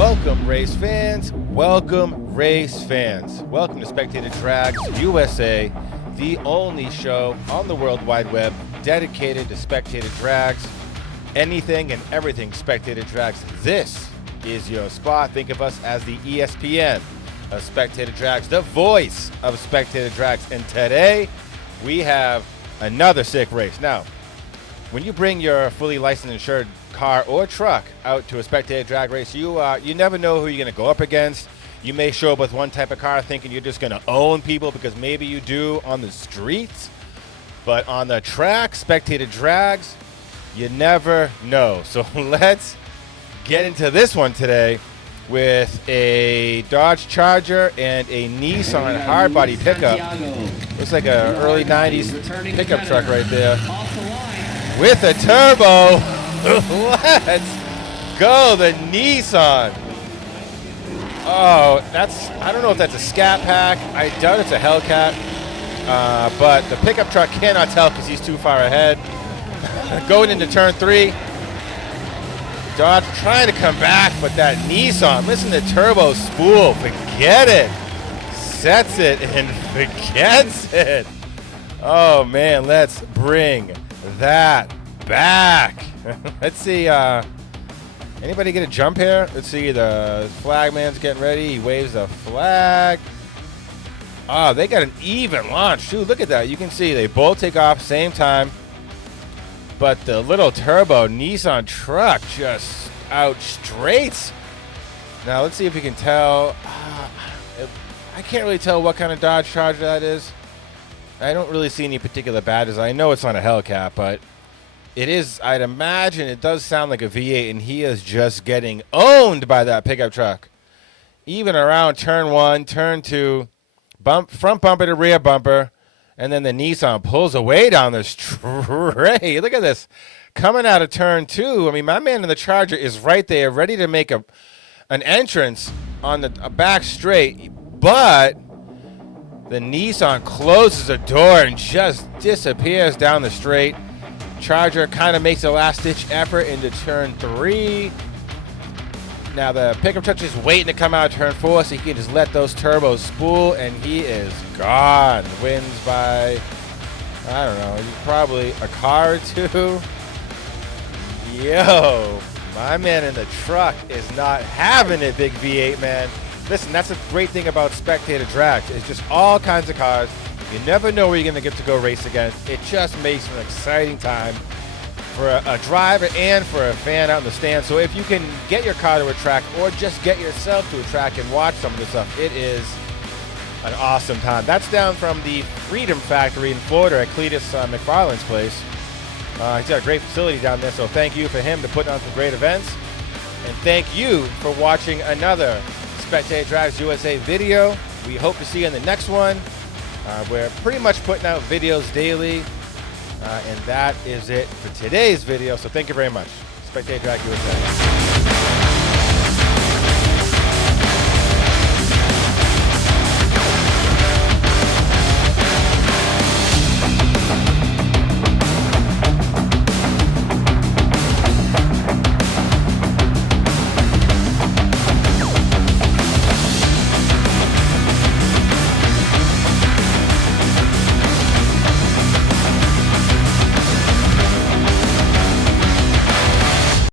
Welcome, race fans. Welcome, race fans. Welcome to Spectator Drags USA, the only show on the World Wide Web dedicated to Spectator Drags. Anything and everything Spectator Drags. This is your spot. Think of us as the ESPN of Spectator Drags, the voice of Spectator Drags. And today, we have another sick race. Now, when you bring your fully licensed insured car or truck out to a Spectator drag race, you never know who you're going to go up against. You may show up with one type of car thinking you're just going to own people because maybe you do on the streets. But on the track, Spectator drags, you never know. So let's get into this one today with a Dodge Charger and a Nissan Hardbody pickup. Looks like an early 90s pickup truck right there. With a turbo, let's go, the Nissan. Oh, I don't know if that's a Scat Pack. I doubt it's a Hellcat. But the pickup truck cannot tell because he's too far ahead. Going into turn 3. Dodge trying to come back, but that Nissan, listen to turbo spool, forget it. Sets it and forgets it. Oh man, let's bring that back. Let's see, anybody get a jump here? Let's see, the flagman's getting ready. He waves the flag. Oh, they got an even launch too. Look at that. You can see they both take off same time. But the little turbo Nissan truck just out straights. Now let's see if you can tell. I can't really tell what kind of Dodge Charger that is. I don't really see any particular badges. I know it's on a Hellcat, but it is, I'd imagine it does sound like a V8, and he is just getting owned by that pickup truck. Even around turn 1, turn 2, front bumper to rear bumper, and then the Nissan pulls away down the straight. Look at this. Coming out of turn 2, I mean, my man in the Charger is right there, ready to make an entrance on the back straight, but the Nissan closes the door and just disappears down the straight. Charger kind of makes a last-ditch effort into turn 3. Now the pickup truck is waiting to come out of turn 4 so he can just let those turbos spool, and he is gone. Wins by, I don't know, probably a car or two. Yo, my man in the truck is not having it, big V8 man. Listen, that's the great thing about Spectator Drags. It's just all kinds of cars. You never know where you're going to get to go race against. It just makes an exciting time for a driver and for a fan out in the stand. So if you can get your car to a track or just get yourself to a track and watch some of this stuff, it is an awesome time. That's down from the Freedom Factory in Florida at Cleetus McFarland's place. He's got a great facility down there, so thank you for him to put on some great events. And thank you for watching another Spectator Drags USA video. We hope to see you in the next one. We're pretty much putting out videos daily, and that is it for today's video. So thank you very much. Spectator Drags USA.